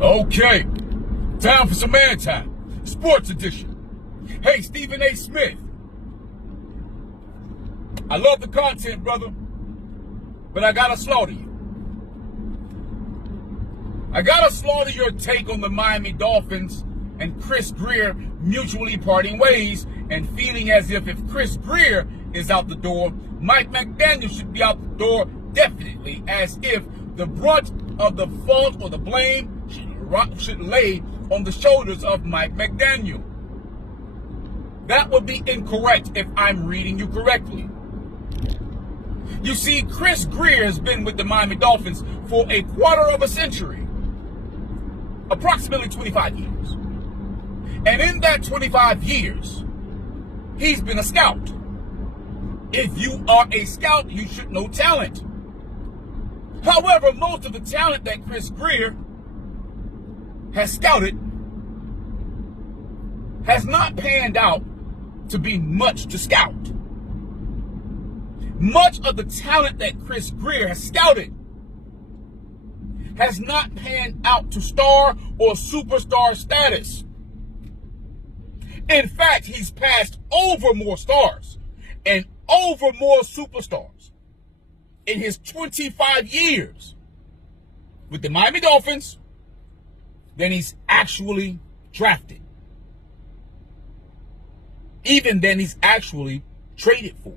Okay, time for some man time. Sports edition. Hey, Stephen A. Smith. I love the content, brother, but I gotta slaughter you. I gotta slaughter your take on the Miami Dolphins and Chris Grier mutually parting ways and feeling as if Chris Grier is out the door, Mike McDaniel should be out the door definitely, as if the brunt of the fault or the blame should lay on the shoulders of Mike McDaniel. That would be incorrect if I'm reading you correctly. You see, Chris Grier has been with the Miami Dolphins for a quarter of a century, approximately 25 years. And in that 25 years, he's been a scout. If you are a scout, you should know talent. However, most of the talent that Chris Grier has scouted has not panned out to be much to scout. Much of the talent that Chris Grier has scouted has not panned out to star or superstar status. In fact, he's passed over more stars and over more superstars in his 25 years with the Miami Dolphins than he's actually drafted. Even than he's actually traded for.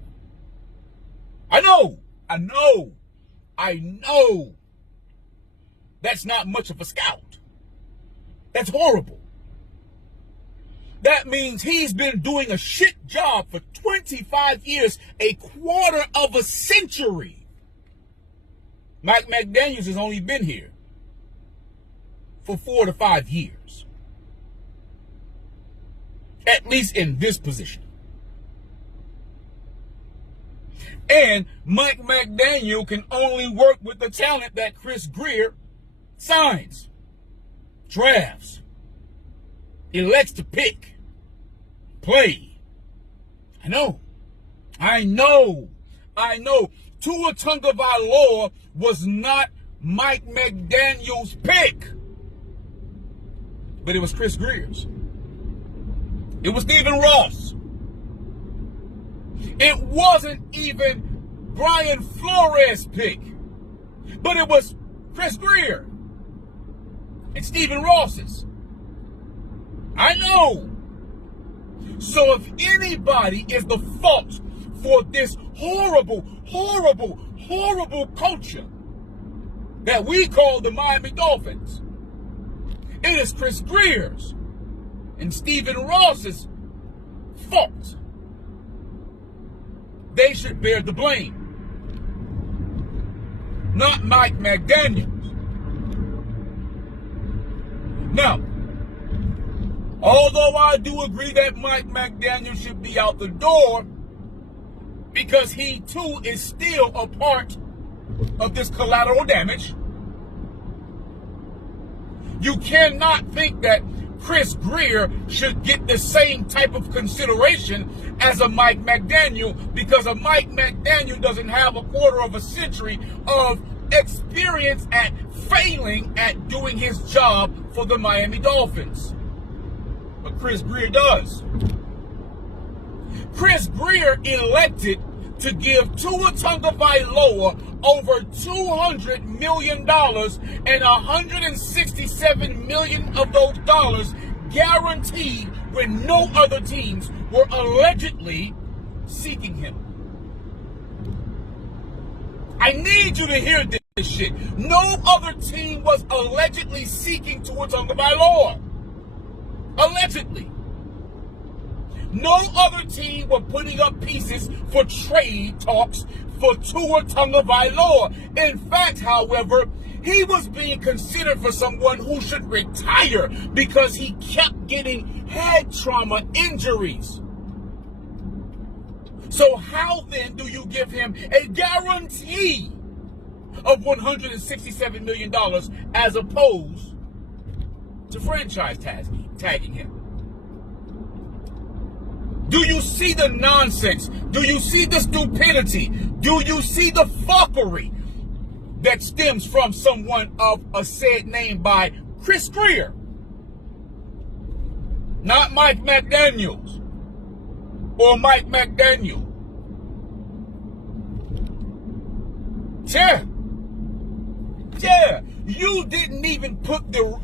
I know. That's not much of a scout. That's horrible. That means he's been doing a shit job for 25 years, a quarter of a century. Mike McDaniels has only been here for 4 to 5 years. At least in this position. And Mike McDaniel can only work with the talent that Chris Grier signs, drafts, elects to pick, play. I know. Tua Tagovailoa was not Mike McDaniel's pick, but it was Chris Grier's. It was Stephen Ross. It wasn't even Brian Flores' pick, but it was Chris Grier and Stephen Ross's. I know. So if anybody is the fault for this horrible culture that we call the Miami Dolphins, it is Chris Grier's and Stephen Ross's fault. They should bear the blame, not Mike McDaniels. Now, although I do agree that Mike McDaniel should be out the door because he too is still a part of this collateral damage, you cannot think that Chris Grier should get the same type of consideration as a Mike McDaniel, because a Mike McDaniel doesn't have a quarter of a century of experience at failing at doing his job for the Miami Dolphins. But Chris Grier does. Chris Grier elected to give Tua Tagovailoa over $200 million, and $167 million of those dollars guaranteed when no other teams were allegedly seeking him. I need you to hear this shit. No other team was allegedly seeking Tua Tagovailoa. Allegedly. No other team were putting up pieces for trade talks for Tua Tagovailoa. In fact, however, he was being considered for someone who should retire because he kept getting head trauma injuries. So how then do you give him a guarantee of $167 million as opposed to franchise tagging him? Do you see the nonsense? Do you see the stupidity? Do you see the fuckery that stems from someone of a said name by Chris Grier, not Mike McDaniels or Mike McDaniel. Yeah, you didn't even put the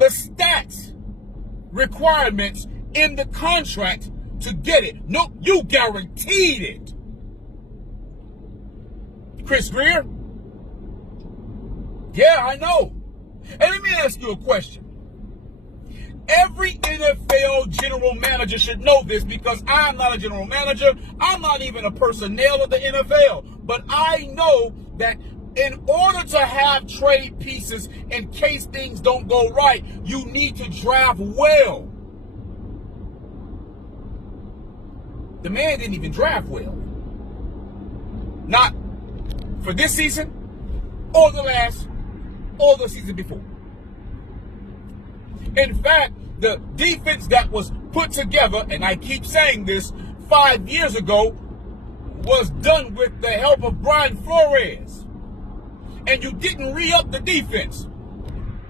stats requirements in the contract to get it. No, you guaranteed it. Chris Grier? Yeah, I know. And let me ask you a question. Every NFL general manager should know this, because I'm not a general manager. I'm not even a personnel of the NFL. But I know that in order to have trade pieces in case things don't go right, you need to draft well. The man didn't even draft well. Not for this season, or the last, or the season before. In fact, the defense that was put together, and I keep saying this, 5 years ago, was done with the help of Brian Flores. And you didn't re-up the defense.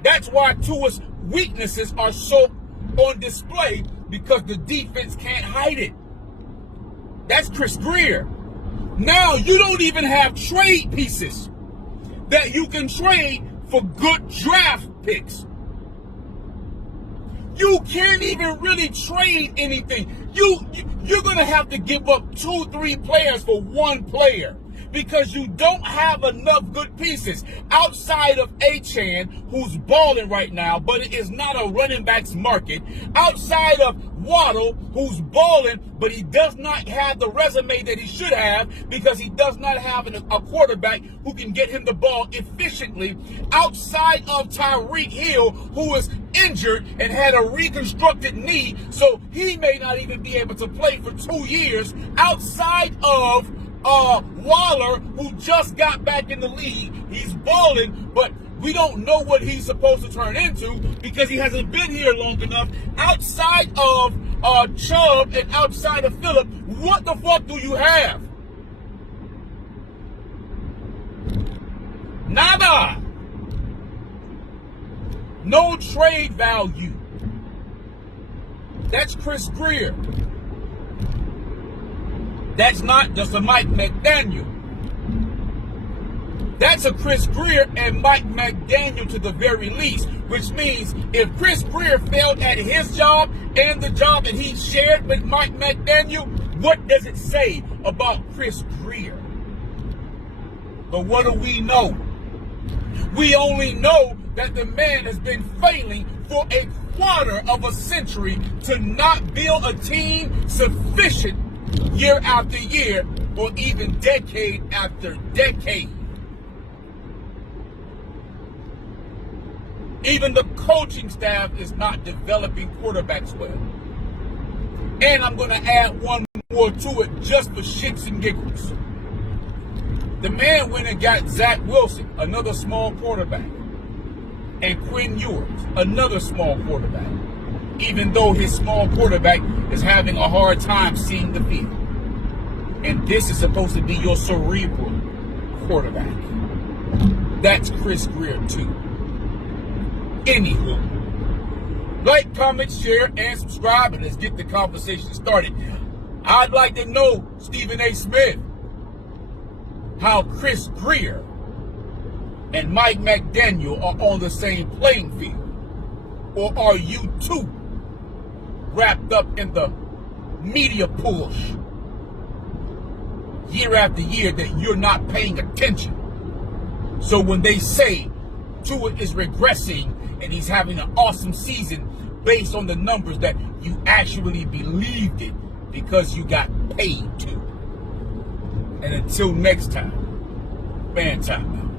That's why Tua's weaknesses are so on display, because the defense can't hide it. That's Chris Grier. Now you don't even have trade pieces that you can trade for good draft picks. You can't even really trade anything. You're going to have to give up 2-3 players for one player, because you don't have enough good pieces outside of Achane, who's balling right now, but it is not a running backs market. Outside of Waddle, who's balling, but he does not have the resume that he should have, because he does not have a quarterback who can get him the ball efficiently. Outside of Tyreek Hill, who is injured and had a reconstructed knee, so he may not even be able to play for 2 years. Outside of Waller, who just got back in the league, he's balling, but we don't know what he's supposed to turn into because he hasn't been here long enough. Outside of Chubb and outside of Phillip, what the fuck do you have? Nada. No trade value. That's Chris Grier. That's not just a Mike McDaniel. That's a Chris Grier and Mike McDaniel to the very least, which means if Chris Grier failed at his job and the job that he shared with Mike McDaniel, what does it say about Chris Grier? But what do we know? We only know that the man has been failing for a quarter of a century to not build a team sufficient year after year, or even decade after decade. Even the coaching staff is not developing quarterbacks well. And I'm going to add one more to it just for shits and giggles. The man went and got Zach Wilson, another small quarterback, and Quinn Ewers, another small quarterback, even though his small quarterback is having a hard time seeing the field. And this is supposed to be your cerebral quarterback. That's Chris Grier too. Anywho, like, comment, share, and subscribe, and let's get the conversation started. I'd like to know, Stephen A. Smith, how Chris Grier and Mike McDaniel are on the same playing field. Or are you too wrapped up in the media push year after year that you're not paying attention? So when they say Tua is regressing and he's having an awesome season based on the numbers, that you actually believed it because you got paid to. And until next time, fan time.